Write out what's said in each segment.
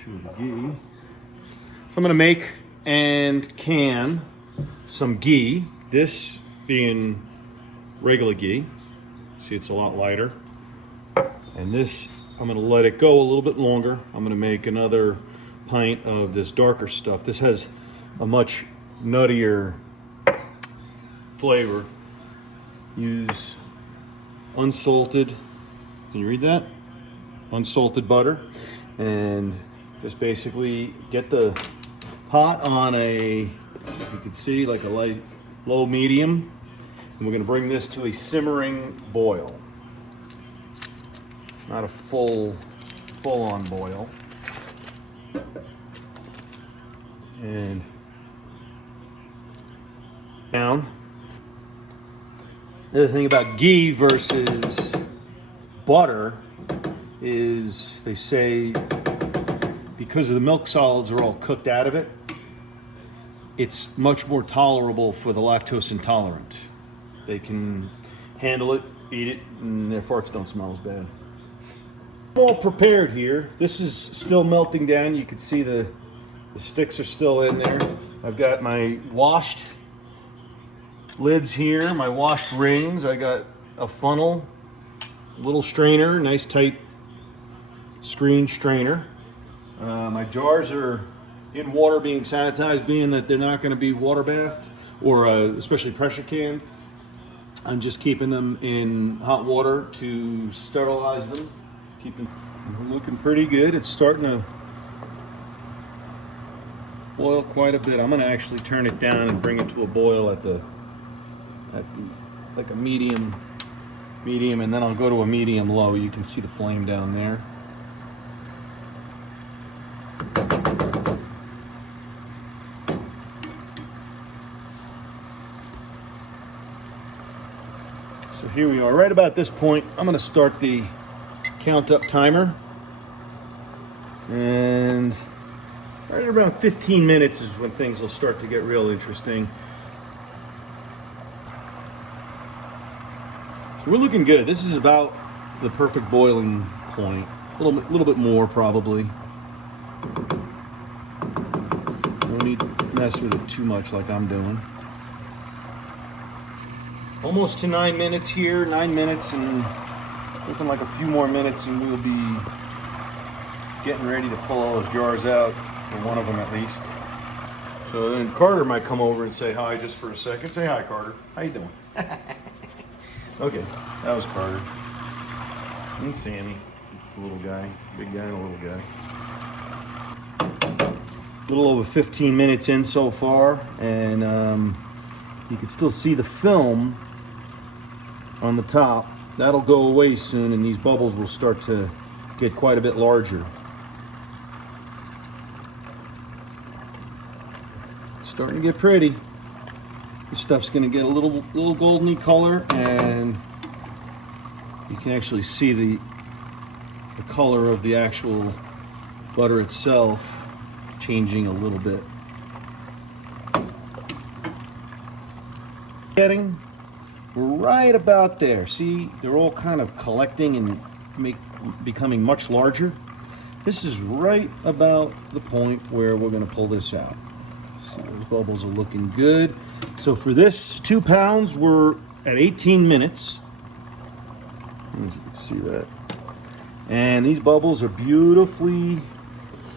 show the ghee. So I'm gonna make and can some ghee. This being regular ghee. See, it's a lot lighter. And this, I'm gonna let it go a little bit longer. I'm gonna make another pint of this darker stuff. This has a much nuttier flavor. Use unsalted, can you read that? Unsalted butter. And just basically get the pot on a, you can see, like a light, low medium. And we're gonna bring this to a simmering boil. Not a full-on boil. And down. The other thing about ghee versus butter is they say because of the milk solids are all cooked out of it, it's much more tolerable for the lactose intolerant. They can handle it, eat it, and their farts don't smell as bad. All prepared here. This is still melting down. You can see the sticks are still in there. I've got my washed lids here, my washed rings. I got a funnel, little strainer, nice tight screen strainer. My jars are in water being sanitized, being that they're not going to be water bathed or especially pressure canned. I'm just keeping them in hot water to sterilize them. Keep them looking pretty good. It's starting to boil quite a bit. I'm going to actually turn it down and bring it to a boil at the like a medium, and then I'll go to a medium low. You can see the flame down there. So here we are. Right about this point, I'm going to start the count up timer. And right around 15 minutes is when things will start to get real interesting. So we're looking good. This is about the perfect boiling point. A little bit more probably. No need to mess with it too much like I'm doing. Almost to 9 minutes here. 9 minutes, and looking like a few more minutes, and we'll be getting ready to pull all those jars out, or one of them at least. So then Carter might come over and say hi just for a second. Say hi, Carter. How you doing? Okay, that was Carter. And Sammy, the little guy, big guy and a little guy. A little over 15 minutes in so far, and you can still see the film on the top. That'll go away soon, and these bubbles will start to get quite a bit larger. It's starting to get pretty. This stuff's going to get a little golden color, and you can actually see the color of the actual butter itself changing a little bit. We're right about there. See, they're all kind of collecting and becoming much larger. This is right about the point where we're going to pull this out. See, those bubbles are looking good. So for this 2 pounds, we're at 18 minutes. You can see that. And these bubbles are beautifully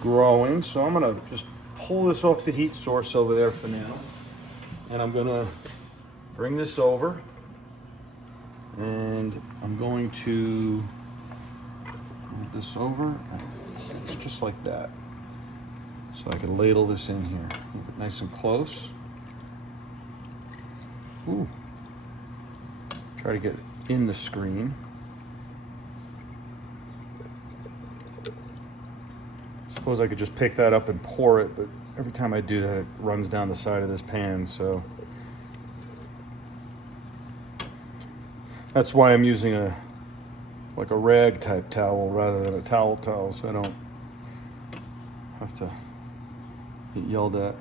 growing. So I'm going to just pull this off the heat source over there for now. And I'm going to bring this over. And I'm going to move this over. It's just like that. So I can ladle this in here. Move it nice and close. Ooh. Try to get it in the screen. Suppose I could just pick that up and pour it, but every time I do that, it runs down the side of this pan, so that's why I'm using a rag type towel rather than a towel, so I don't have to get yelled at.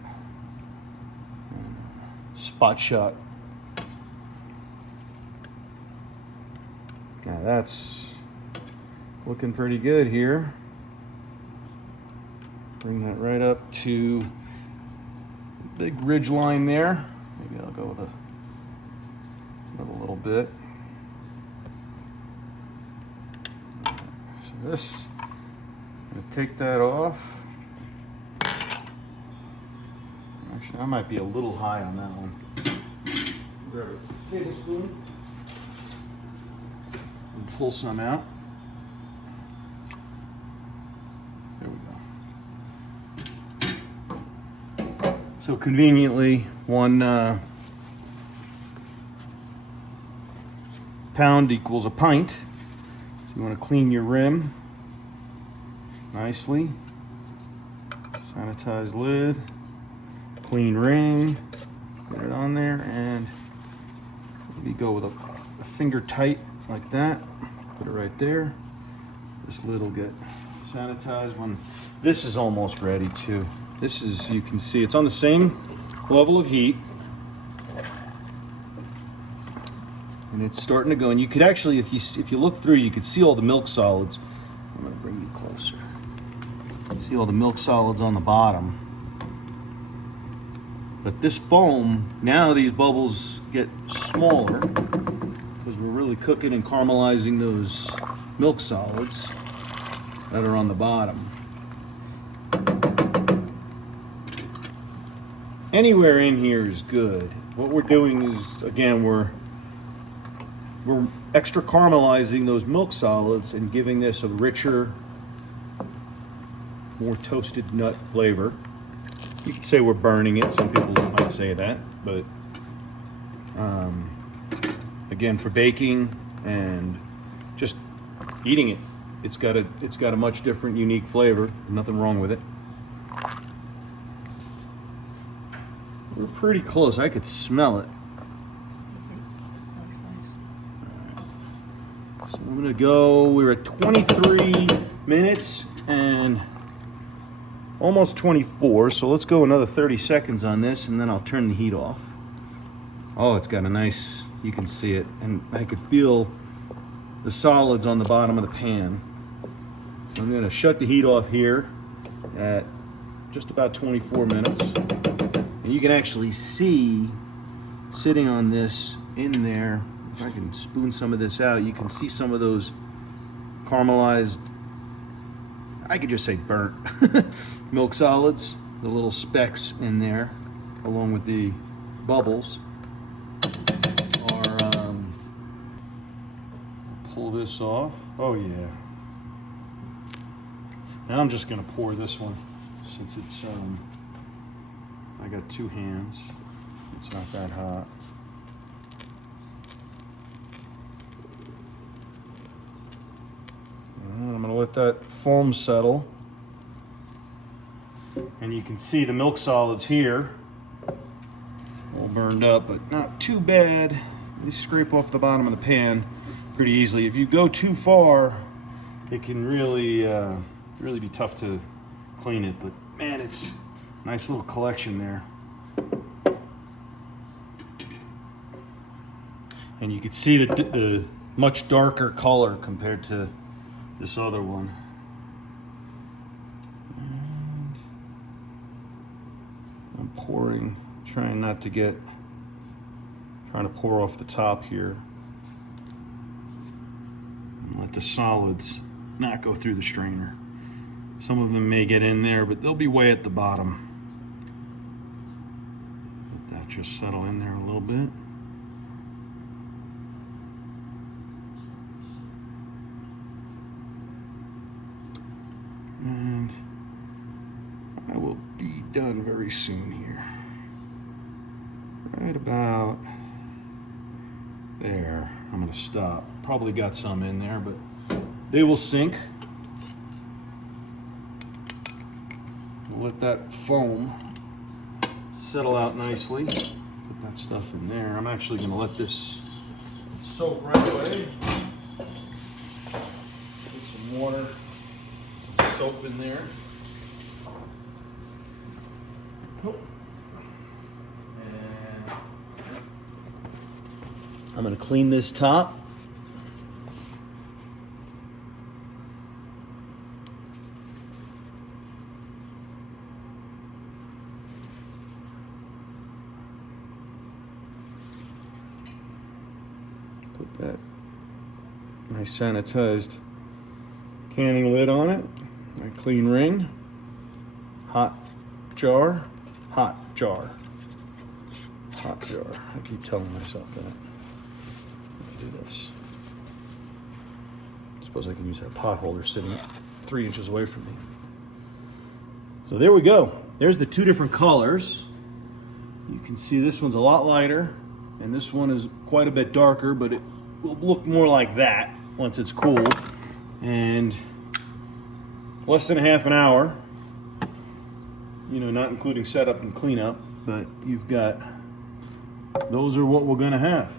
Spot shot. Now that's looking pretty good here. Bring that right up to the big ridge line there. Maybe I'll go with another little bit. So this, I'm going to take that off. Actually, I might be a little high on that one. Grab a tablespoon and pull some out. There we go. So conveniently, 1 pound equals a pint. So you want to clean your rim nicely. Sanitize lid, clean ring, put it on there, and maybe go with a finger tight like that. Put it right there. This lid will get sanitized when this is almost ready too. This is, you can see it's on the same level of heat, and it's starting to go. And you could actually, if you look through, you could see all the milk solids. I'm going to bring you closer. See all the milk solids on the bottom. But this foam, now these bubbles get smaller because we're really cooking and caramelizing those milk solids that are on the bottom. Anywhere in here is good. What we're doing is, again, we're extra caramelizing those milk solids and giving this a richer, more toasted nut flavor. You could say we're burning it. Some people might say that, but again, for baking and just eating it, it's got a much different, unique flavor. Nothing wrong with it. We're pretty close. I could smell it. Looks nice. So I'm gonna go. We're at 23 minutes and almost 24. So let's go another 30 seconds on this, and then I'll turn the heat off. Oh, it's got a nice. You can see it, and I could feel the solids on the bottom of the pan. So I'm gonna shut the heat off here at just about 24 minutes. And you can actually see, sitting on this in there, if I can spoon some of this out, you can see some of those caramelized, I could just say burnt, milk solids, the little specks in there, along with the bubbles. Are, pull this off. Oh yeah. Now I'm just gonna pour this one, since it's, I got 2 hands. It's not that hot. And I'm gonna let that foam settle. And you can see the milk solids here. All burned up, but not too bad. They scrape off the bottom of the pan pretty easily. If you go too far, it can really, really be tough to clean it. But man, it's nice little collection there. And you can see the much darker color compared to this other one. And I'm pouring, trying to pour off the top here. And let the solids not go through the strainer. Some of them may get in there, but they'll be way at the bottom. Let that just settle in there a little bit. And I will be done very soon here. Right about there. I'm gonna stop. Probably got some in there, but they will sink. We'll let that foam settle out nicely. Put that stuff in there. I'm actually gonna let this soak right away. Put some water, some soap in there. And I'm gonna clean this top. Got nice sanitized canning lid on it. A clean ring. Hot jar. Hot jar. Hot jar. I keep telling myself that. Let me do this. I suppose I can use that pot holder sitting 3 inches away from me. So there we go. There's the two different colors. You can see this one's a lot lighter, and this one is quite a bit darker, but it will look more like that once it's cooled. And less than a half an hour, you know, not including setup and cleanup, but you've got, those are what we're gonna have.